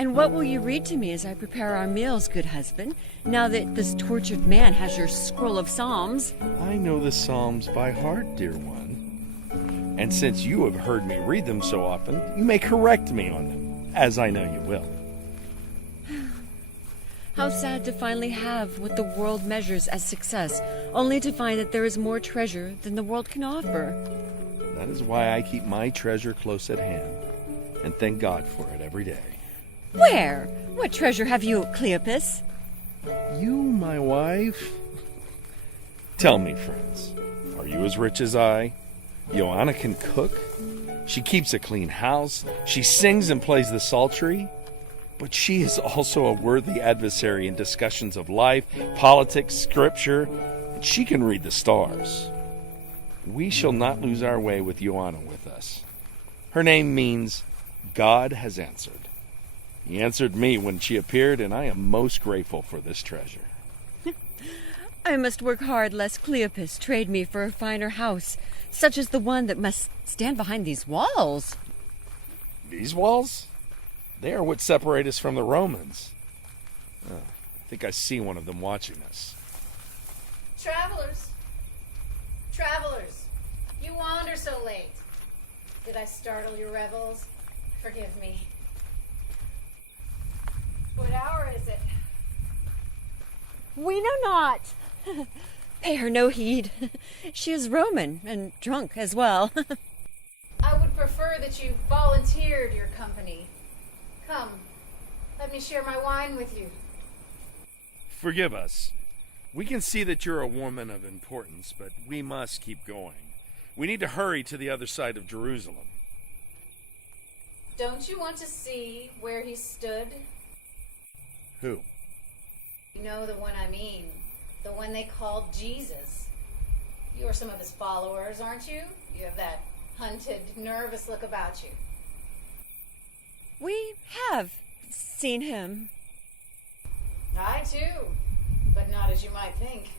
And what will you read to me as I prepare our meals, good husband, now that this tortured man has your scroll of Psalms? I know the Psalms by heart, dear one. And since you have heard me read them so often, you may correct me on them, as I know you will. How sad to finally have what the world measures as success, only to find that there is more treasure than the world can offer. That is why I keep my treasure close at hand, and thank God for it every day. Where? What treasure have you, Cleopas? You, my wife? Tell me, friends, are you as rich as I? Joanna can cook. She keeps a clean house. She sings and plays the psaltery. But she is also a worthy adversary in discussions of life, politics, scripture. And she can read the stars. We shall not lose our way with Joanna with us. Her name means God has answered. He answered me when she appeared, and I am most grateful for this treasure. I must work hard lest Cleopas trade me for a finer house, such as the one that must stand behind these walls. These walls? They are what separate us from the Romans. I think I see one of them watching us. Travelers, you wander so late. Did I startle your revels? Forgive me. What hour is it? We know not. Pay her no heed. She is Roman and drunk as well. I would prefer that you volunteered your company. Come, let me share my wine with you. Forgive us. We can see that you're a woman of importance, but we must keep going. We need to hurry to the other side of Jerusalem. Don't you want to see where he stood? Who? You know the one I mean. The one they called Jesus. You are some of his followers, aren't you? You have that hunted, nervous look about you. We have seen him. I too, but not as you might think.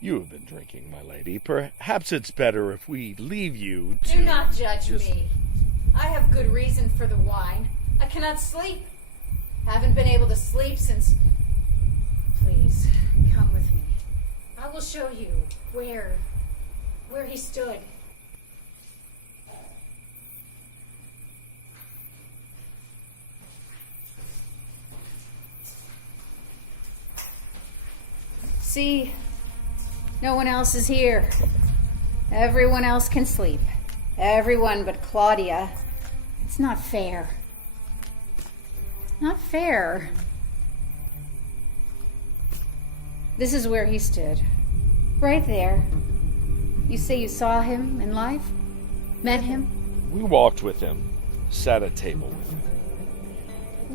You have been drinking, my lady. Perhaps it's better if we leave you to... Do not judge me. I have good reason for the wine. I cannot sleep. Haven't been able to sleep since... Please, come with me. I will show you where he stood. See, no one else is here. Everyone else can sleep. Everyone but Claudia. It's not fair. Not fair. This is where he stood. Right there. You say you saw him in life? Met him? We walked with him, sat at table with him.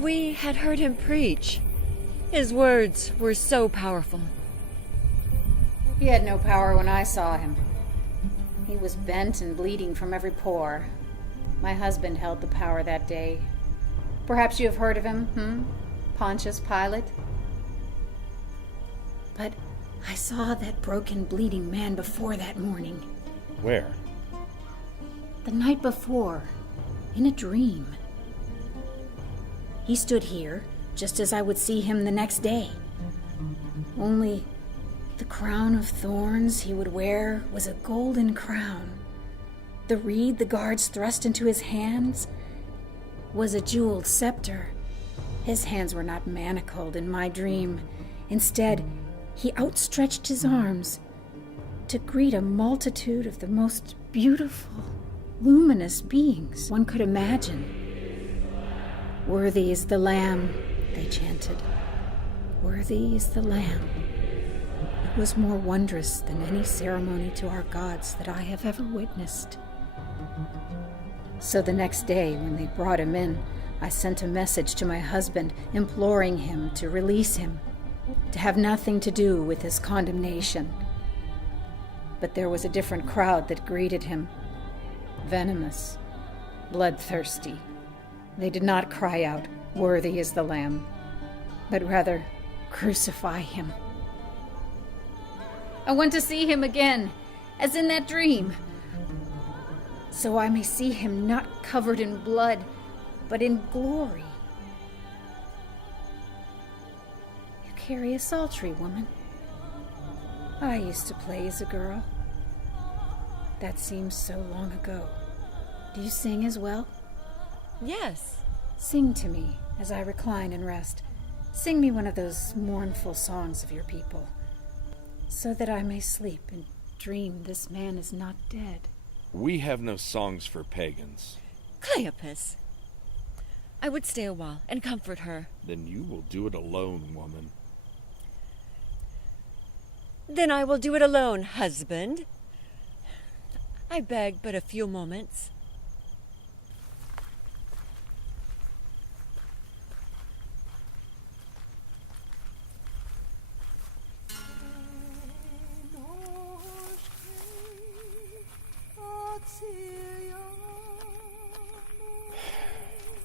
We had heard him preach. His words were so powerful. He had no power when I saw him. He was bent and bleeding from every pore. My husband held the power that day. Perhaps you have heard of him, Pontius Pilate? But I saw that broken, bleeding man before that morning. Where? The night before, in a dream. He stood here, just as I would see him the next day. Only the crown of thorns he would wear was a golden crown. The reed the guards thrust into his hands was a jeweled scepter. His hands were not manacled in my dream. Instead, he outstretched his arms to greet a multitude of the most beautiful, luminous beings one could imagine. Worthy is the Lamb, they chanted. Worthy is the Lamb. It was more wondrous than any ceremony to our gods that I have ever witnessed. So the next day, when they brought him in, I sent a message to my husband imploring him to release him, to have nothing to do with his condemnation. But there was a different crowd that greeted him. Venomous, bloodthirsty. They did not cry out, "Worthy is the Lamb," but rather, "Crucify him." I want to see him again, as in that dream, so I may see him not covered in blood, but in glory. carry a psaltery, woman. I used to play as a girl. That seems so long ago. Do you sing as well? Yes. Sing to me as I recline and rest. Sing me one of those mournful songs of your people, so that I may sleep and dream this man is not dead. We have no songs for pagans. Cleopas, I would stay a while and comfort her. Then you will do it alone, woman. Then I will do it alone, husband. I beg but a few moments.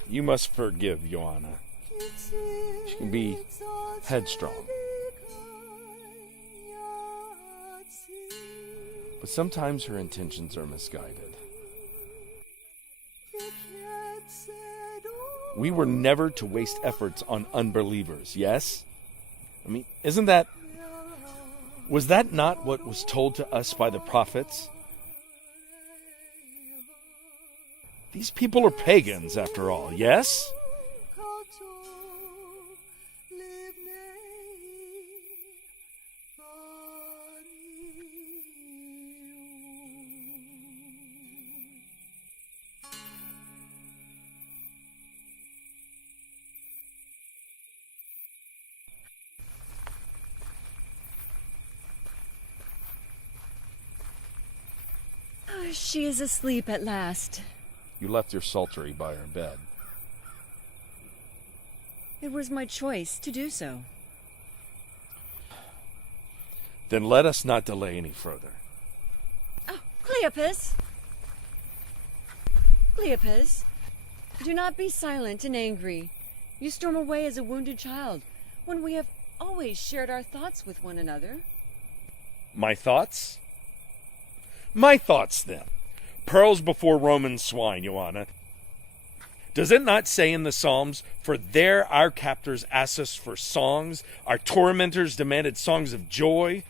You must forgive Joanna. She can be headstrong. But sometimes her intentions are misguided. We were never to waste efforts on unbelievers, yes? I mean, was that not what was told to us by the prophets? These people are pagans, after all, yes? She is asleep at last. You left your psaltery by her bed. It was my choice to do so. Then let us not delay any further. Oh, Cleopas! Cleopas, do not be silent and angry. You storm away as a wounded child, when we have always shared our thoughts with one another. My thoughts? My thoughts, then. Pearls before Roman swine, Joanna. Does it not say in the Psalms, "For there our captors asked us for songs, our tormentors demanded songs of joy"?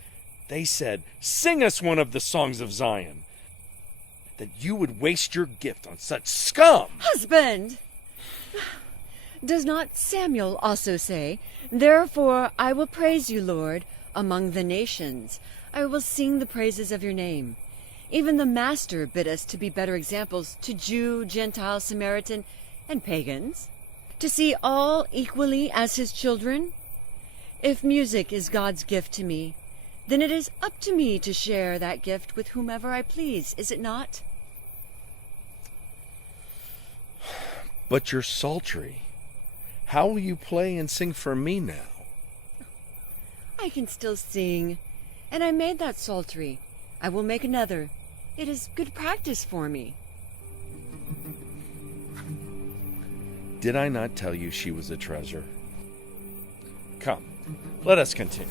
They said, "Sing us one of the songs of Zion." That you would waste your gift on such scum! Husband! Does not Samuel also say, "Therefore I will praise you, Lord, among the nations. I will sing the praises of your name"? Even the Master bid us to be better examples to Jew, Gentile, Samaritan, and pagans, to see all equally as his children. If music is God's gift to me, then it is up to me to share that gift with whomever I please, is it not? But your psaltery, how will you play and sing for me now? I can still sing, and I made that psaltery. I will make another. It is good practice for me. Did I not tell you she was a treasure? Come, let us continue.